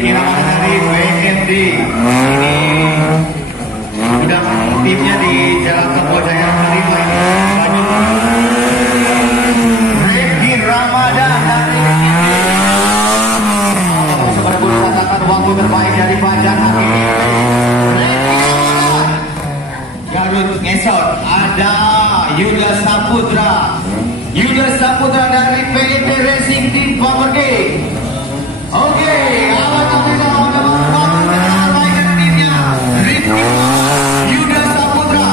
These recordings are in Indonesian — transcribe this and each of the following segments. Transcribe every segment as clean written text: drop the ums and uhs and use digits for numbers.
kira dari BMD ini sudah timnya di Jalan Kebojaya Terima ini Regi Ramadan dari sebagai guru katakan waktu terbaik dari Fajar hari ini Garut ngesot ada Yuda Saputra dari PIT Racing Team Power Game. Oke, awal terbaik dari timnya Yuda Saputra.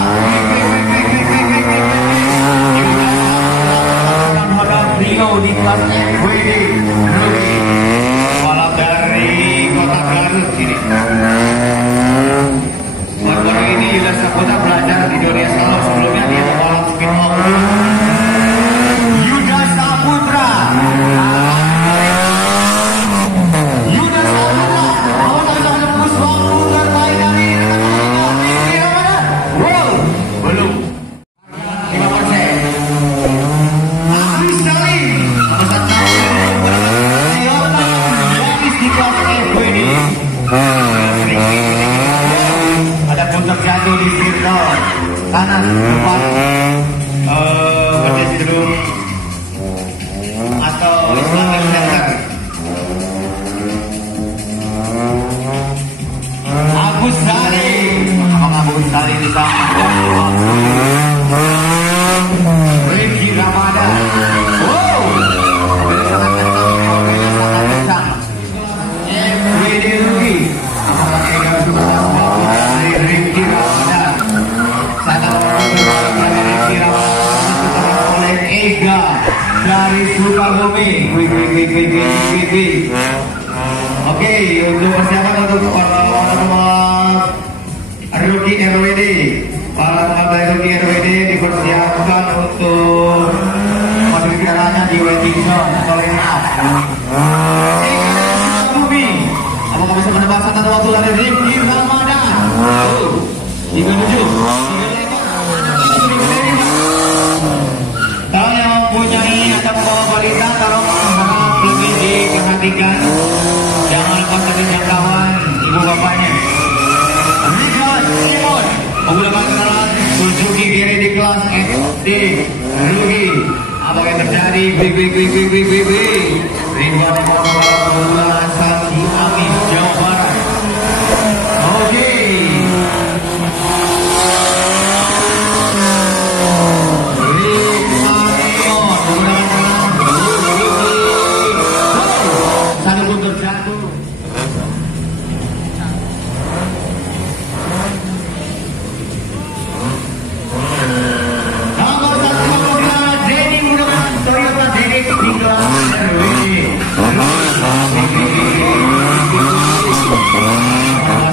Yuda Rio di kelas FWD balap dari kota Garut ini. Baru ini Yuda Saputra belajar di dunia slalom, sebelumnya dia balap spin off. Yuda Saputra menembus waktu terbaik dari belum 5%. Habis sekali di kelas FWD ada pun terjatuh di circle kanan depan cenderung atau islamic center. Agus Sari bisa Regi Ramadan. Wow, sangat kencang. FWD rugi. Dari Regi Ramadan. Sangat Regi Ramadan oleh Ega dari Sukabumi. Oke, untuk persiapan untuk rookie RWD, para pemain rookie RWD dipersiapkan untuk masuk kendaraannya di waiting zone atau line up. Sukabumi, apakah bisa menebak satu waktu dari Regi Ramadan? 37. Kalau yang mempunyai atau membawa balita, kalau harap lebih diperhatikan, jangan lepas dari jangkauan ibu bapaknya. Simon menggunakan kendaraan Suzuki kiri di kelas SD rugi. Apa yang terjadi? Ribuan pembalap Center Ciamis, Jawa Barat. Oke. Satu pun terjatuh.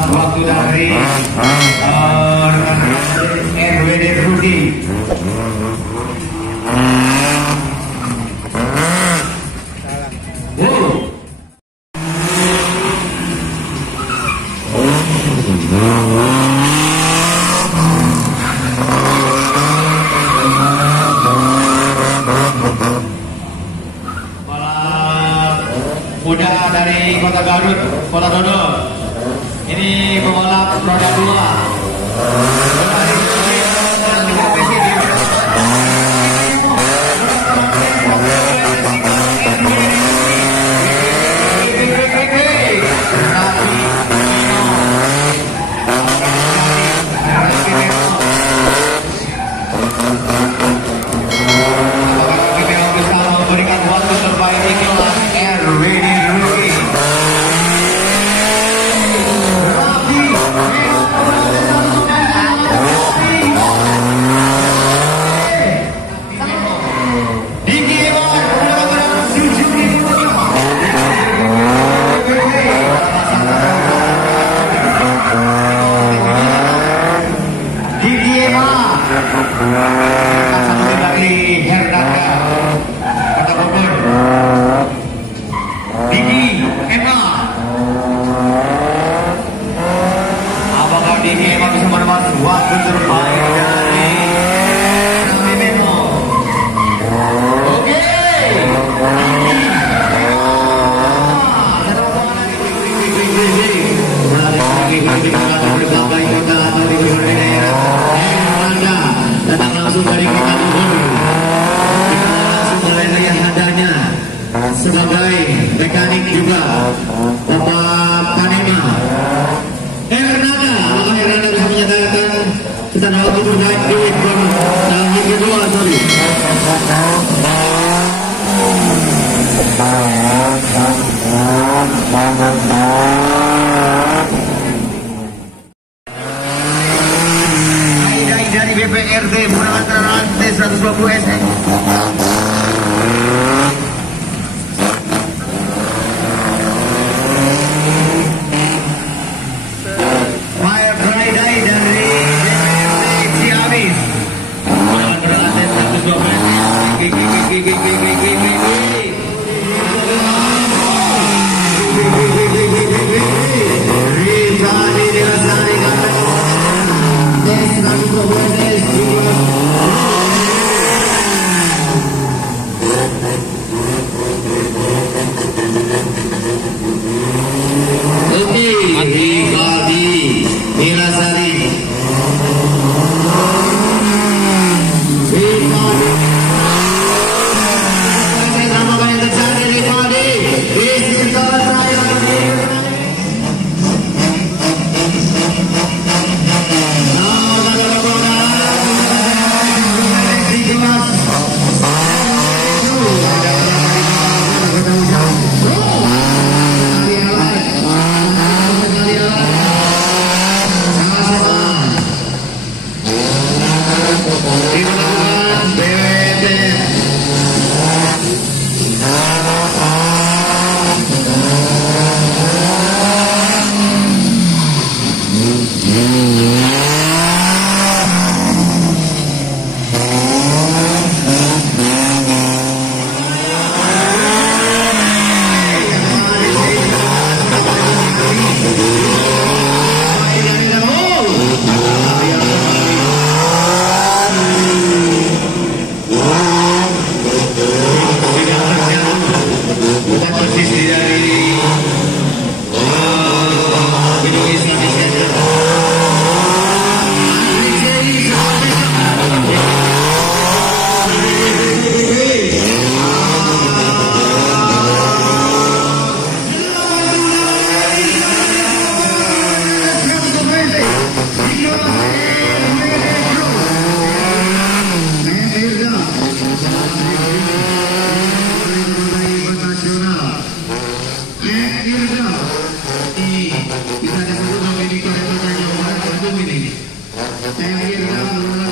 Waktu dari RWD Rudy. Muda dari kota Garut, kota Dodo. Ini pembalap roda 2. Memberikan waktu terbaik di kelas RWD Rookie. Rafi sebagai mekanik juga Panema. Hernanda, apakah Hernanda bisa menyatakan kita dapat bermain di tahun kedua, sorry. Dari BPRT menggunakan rantai 120 SN. Fire Friday dari Center Ciamis menggunakan rantai 120 ini. Saya kira